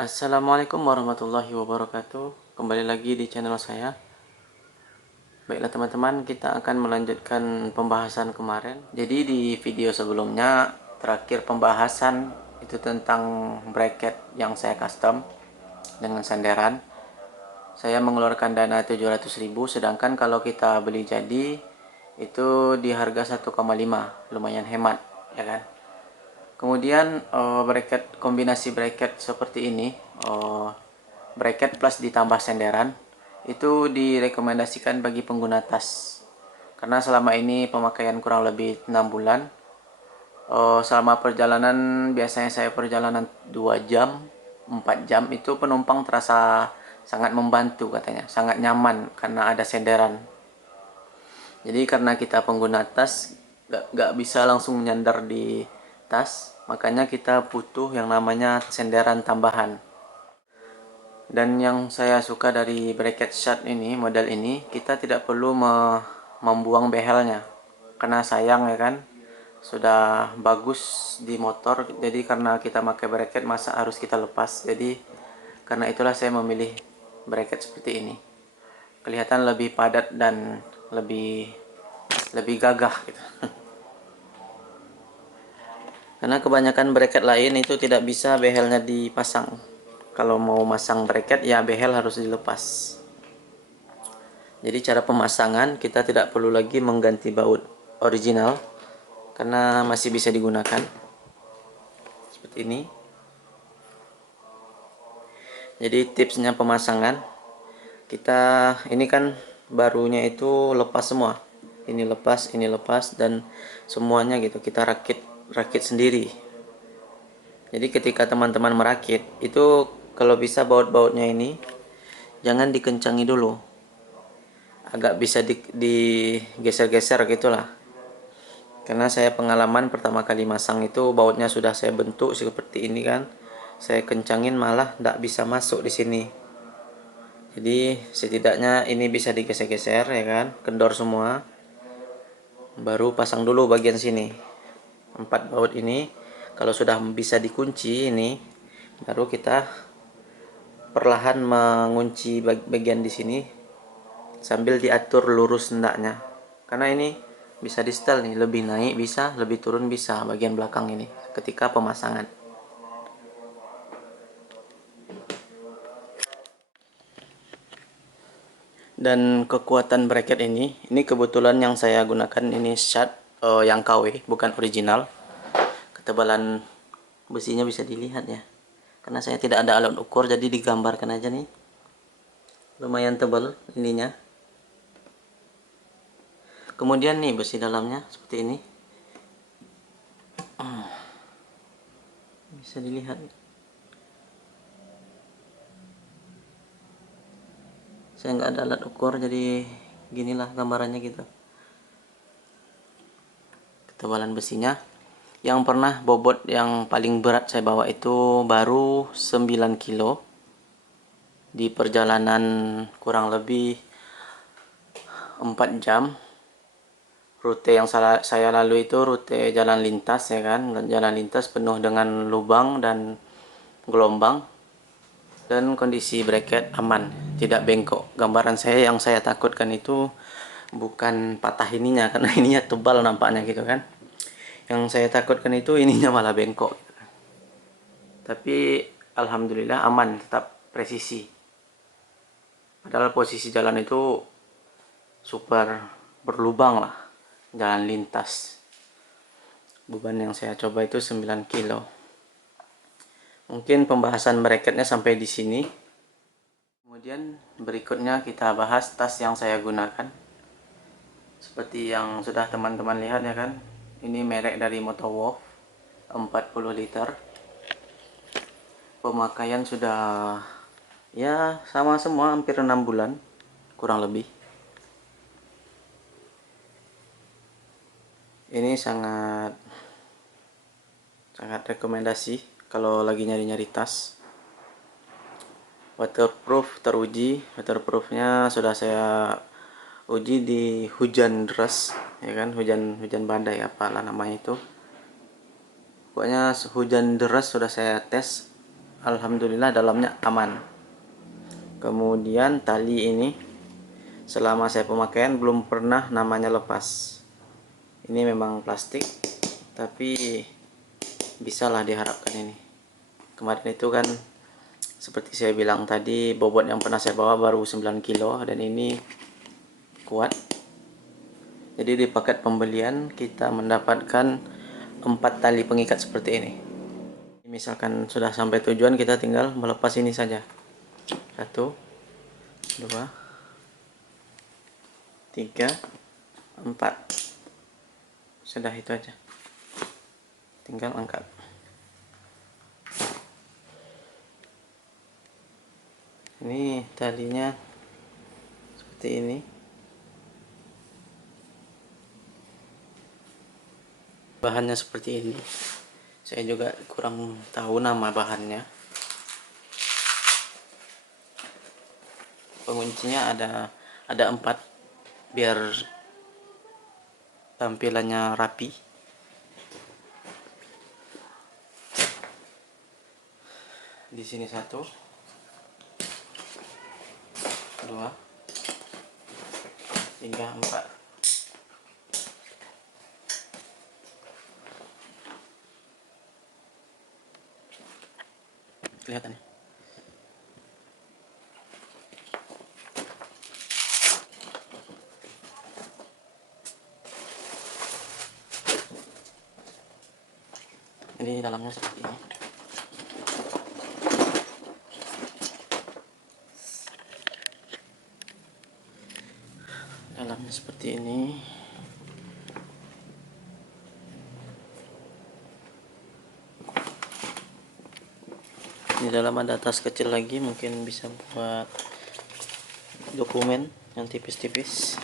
Assalamualaikum warahmatullahi wabarakatuh. Kembali lagi di channel saya. Baiklah teman-teman, kita akan melanjutkan pembahasan kemarin. Jadi di video sebelumnya terakhir pembahasan itu tentang bracket yang saya custom dengan sandaran. Saya mengeluarkan dana 700.000, sedangkan kalau kita beli jadi itu di harga 1,5, lumayan hemat, ya kan? Kemudian bracket, kombinasi bracket seperti ini, bracket plus ditambah senderan, itu direkomendasikan bagi pengguna tas, karena selama ini pemakaian kurang lebih 6 bulan. Selama perjalanan, biasanya saya perjalanan 2 jam 4 jam, itu penumpang terasa sangat membantu, katanya sangat nyaman karena ada senderan. Jadi karena kita pengguna tas, gak bisa langsung nyandar di tas, makanya kita butuh yang namanya senderan tambahan. Dan yang saya suka dari bracket shot ini, model ini, kita tidak perlu membuang behelnya, karena sayang, ya kan, sudah bagus di motor. Jadi karena kita pakai bracket, masa harus kita lepas. Jadi karena itulah saya memilih bracket seperti ini. Kelihatan lebih padat dan lebih gagah gitu. Karena kebanyakan bracket lain itu tidak bisa behelnya dipasang. Kalau mau masang bracket, ya behel harus dilepas. Jadi cara pemasangan, kita tidak perlu lagi mengganti baut original, karena masih bisa digunakan seperti ini. Jadi tipsnya pemasangan, kita ini kan barunya itu lepas semua, ini lepas dan semuanya gitu kita rakit sendiri. Jadi ketika teman-teman merakit itu, kalau bisa baut-bautnya ini jangan dikencangi dulu, agak bisa digeser-geser gitulah. Karena saya pengalaman pertama kali masang itu bautnya sudah saya bentuk seperti ini kan, saya kencangin malah tidak bisa masuk di sini. Jadi setidaknya ini bisa digeser-geser, ya kan, kendor semua. Baru pasang dulu bagian sini, 4 baut ini. Kalau sudah bisa dikunci ini, baru kita perlahan mengunci bagian di sini sambil diatur lurus hendaknya. Karena ini bisa di setel nih, lebih naik bisa, lebih turun bisa bagian belakang ini ketika pemasangan. Dan kekuatan bracket ini kebetulan yang saya gunakan ini shot yang KW, bukan original. Ketebalan besinya bisa dilihat ya, karena saya tidak ada alat ukur, jadi digambarkan aja nih. Lumayan tebal ininya. Kemudian nih besi dalamnya seperti ini, bisa dilihat. Saya nggak ada alat ukur, jadi ginilah gambarannya gitu. Ketebalan besinya. Yang pernah bobot yang paling berat saya bawa itu baru 9 kilo di perjalanan kurang lebih 4 jam. Rute yang saya lalui itu rute jalan lintas, ya kan, jalan lintas penuh dengan lubang dan gelombang. Dan kondisi bracket aman, tidak bengkok. Gambaran saya yang saya takutkan itu bukan patah ininya, karena ininya tebal nampaknya gitu kan. Yang saya takutkan itu ininya malah bengkok. Tapi alhamdulillah aman, tetap presisi. Padahal posisi jalan itu super berlubang lah, jalan lintas. Beban yang saya coba itu 9 kilo. Mungkin pembahasan bracketnya sampai di sini. Kemudian berikutnya kita bahas tas yang saya gunakan. Seperti yang sudah teman-teman lihat, ya kan, ini merek dari Motowolf, 40 liter. Pemakaian sudah ya sama semua, hampir 6 bulan kurang lebih. Ini sangat rekomendasi kalau lagi nyari-nyari tas. Waterproof teruji, waterproofnya sudah saya uji di hujan deras, ya kan, hujan badai apalah namanya itu. Pokoknya hujan deras sudah saya tes, alhamdulillah dalamnya aman. Kemudian tali ini selama saya pemakaian belum pernah namanya lepas. Ini memang plastik, tapi bisalah diharapkan ini. Kemarin itu kan seperti saya bilang tadi, bobot yang pernah saya bawa baru 9 kilo dan ini kuat. Jadi di paket pembelian kita mendapatkan 4 tali pengikat seperti ini. Misalkan sudah sampai tujuan, kita tinggal melepas ini saja. 1, 2, 3, 4. Sudah, itu aja. Tinggal angkat. Ini talinya seperti ini. Bahannya seperti ini. Saya juga kurang tahu nama bahannya. Penguncinya ada 4 biar tampilannya rapi. Di sini 1, 2, 3, 4. Kelihatan ya? Jadi dalamnya seperti ini. Dalamnya seperti ini. Di dalam ada tas kecil lagi, mungkin bisa buat dokumen yang tipis-tipis.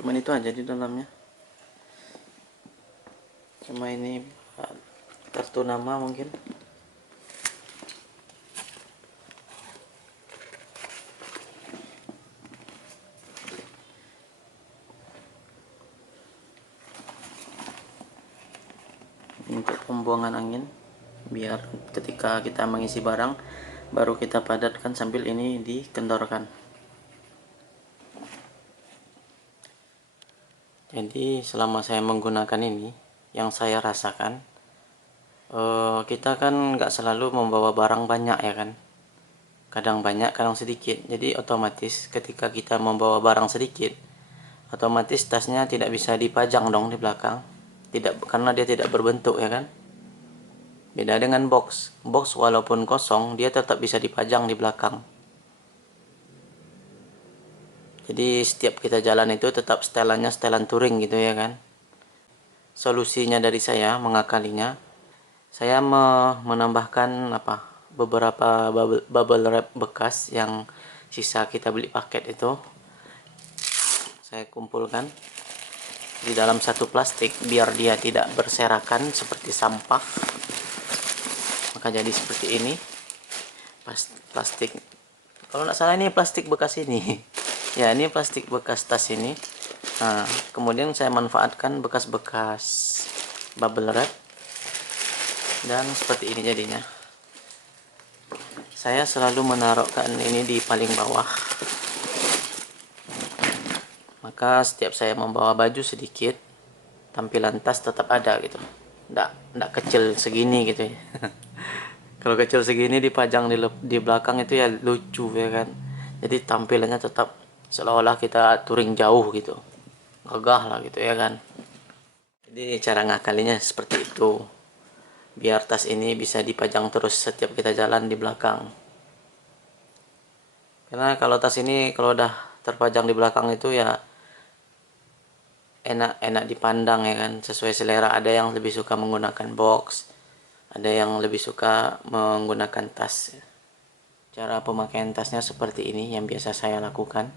Cuman itu aja di dalamnya. Cuma ini kartu nama mungkin. Untuk pembuangan angin, biar ketika kita mengisi barang baru kita padatkan sambil ini dikendorkan. Jadi selama saya menggunakan ini, yang saya rasakan, kita kan nggak selalu membawa barang banyak ya kan, kadang banyak kadang sedikit. Jadi otomatis ketika kita membawa barang sedikit, otomatis tasnya tidak bisa dipajang dong di belakang, tidak, karena dia tidak berbentuk ya kan. Beda dengan box walaupun kosong dia tetap bisa dipajang di belakang. Jadi setiap kita jalan itu tetap setelannya setelan touring gitu ya kan. Solusinya dari saya mengakalinya, saya menambahkan beberapa bubble wrap bekas yang sisa kita beli paket itu. Saya kumpulkan di dalam satu plastik biar dia tidak berserakan seperti sampah. Maka jadi seperti ini. Plastik, kalau nggak salah ini plastik bekas ini. Ya, ini plastik bekas tas ini. Nah, kemudian saya manfaatkan bekas-bekas bubble wrap dan seperti ini jadinya. Saya selalu menaruhkan ini di paling bawah. Maka setiap saya membawa baju sedikit, tampilan tas tetap ada gitu. Nggak kecil segini gitu ya. Kalau kecil segini dipajang di belakang itu ya lucu ya kan. Jadi tampilannya tetap seolah-olah kita touring jauh gitu, gagah lah gitu ya kan. Jadi cara ngakalinya seperti itu, biar tas ini bisa dipajang terus setiap kita jalan di belakang. Karena kalau tas ini kalau udah terpajang di belakang itu ya enak dipandang ya kan, sesuai selera. Ada yang lebih suka menggunakan box, ada yang lebih suka menggunakan tas. Cara pemakaian tasnya seperti ini yang biasa saya lakukan.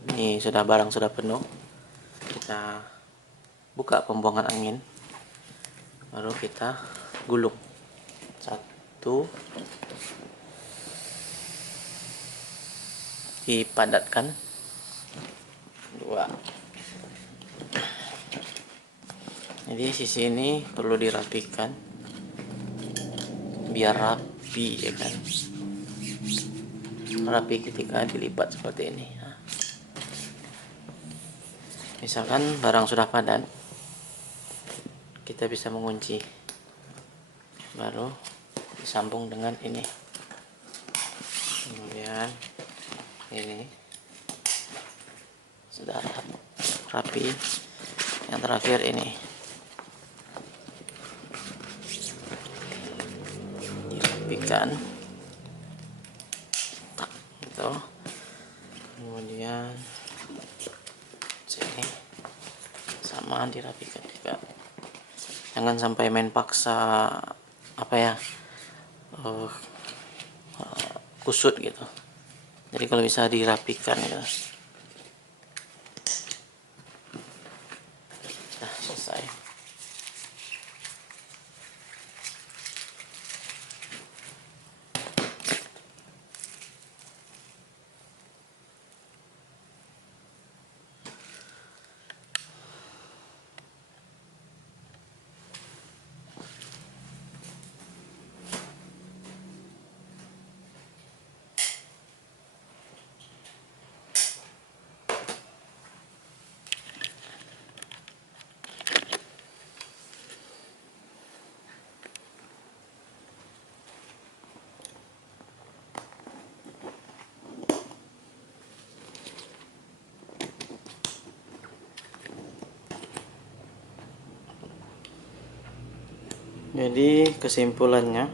Ini barang sudah penuh, kita buka pembuangan angin, baru kita gulung. 1, dipadatkan. 2, Jadi sisi ini perlu dirapikan biar rapi, ya kan, rapi ketika dilipat seperti ini. Nah, misalkan barang sudah padat, kita bisa mengunci, baru disambung dengan ini, kemudian ini sudah rapi. Yang terakhir ini dirapikan, tak gitu. Kemudian sini sama dirapikan juga. Jangan sampai main paksa apa ya, kusut gitu. Jadi kalau bisa dirapikan ya. Nah, selesai. Jadi kesimpulannya,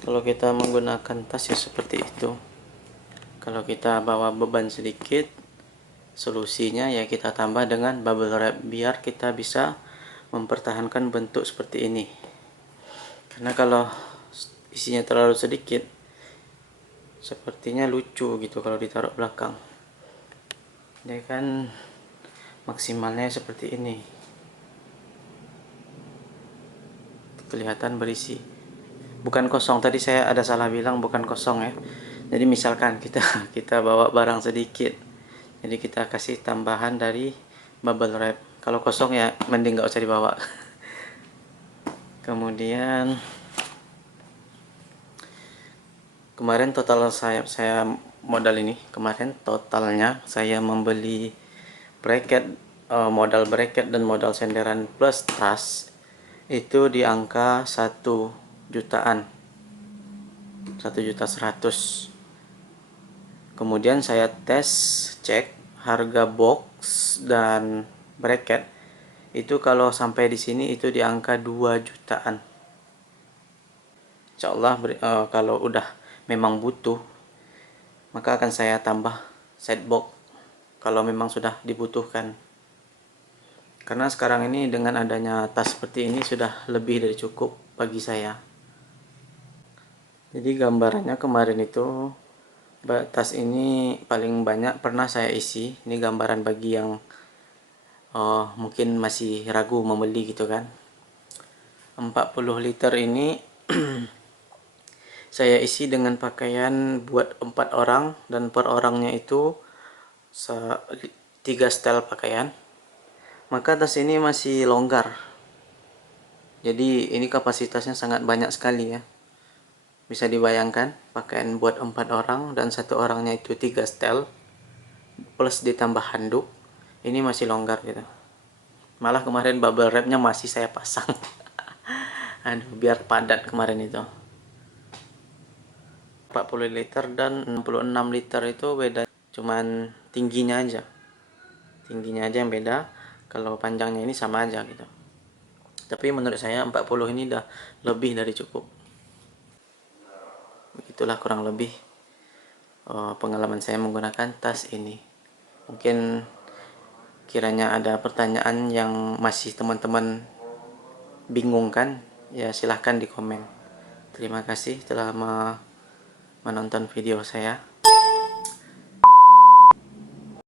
kalau kita menggunakan tas ya seperti itu. Kalau kita bawa beban sedikit, solusinya ya kita tambah dengan bubble wrap biar kita bisa mempertahankan bentuk seperti ini. Karena kalau isinya terlalu sedikit, sepertinya lucu gitu kalau ditaruh belakang. Dia kan maksimalnya seperti ini, kelihatan berisi, bukan kosong. Tadi saya ada salah bilang, bukan kosong ya. Jadi misalkan kita bawa barang sedikit, jadi kita kasih tambahan dari bubble wrap. Kalau kosong ya mending nggak usah dibawa. Kemudian kemarin total saya modal ini, kemarin totalnya saya membeli bracket, modal bracket dan modal senderan plus tas itu di angka 1 jutaan, 1.100.000. Kemudian saya cek harga box dan bracket itu kalau sampai di sini itu di angka 2 jutaan. Insyaallah kalau udah memang butuh, maka akan saya tambah set box kalau memang sudah dibutuhkan. Karena sekarang ini dengan adanya tas seperti ini sudah lebih dari cukup bagi saya. Jadi gambarannya kemarin itu tas ini paling banyak pernah saya isi. Ini gambaran bagi yang mungkin masih ragu membeli gitu kan. 40 liter ini saya isi dengan pakaian buat 4 orang, dan per orangnya itu 3 setel pakaian. Maka tas ini masih longgar. Jadi ini kapasitasnya sangat banyak sekali ya. Bisa dibayangkan pakaian buat 4 orang dan 1 orangnya itu 3 setel plus ditambah handuk. Ini masih longgar gitu. Malah kemarin bubble wrapnya masih saya pasang. Aduh, biar padat kemarin itu. 40 liter dan 66 liter itu beda, cuman tingginya aja. Tingginya aja yang beda, kalau panjangnya ini sama aja gitu. Tapi menurut saya 40 ini udah lebih dari cukup. Begitulah kurang lebih pengalaman saya menggunakan tas ini. Mungkin kiranya ada pertanyaan yang masih teman-teman bingungkan, ya silahkan di komen. Terima kasih telah menonton video saya.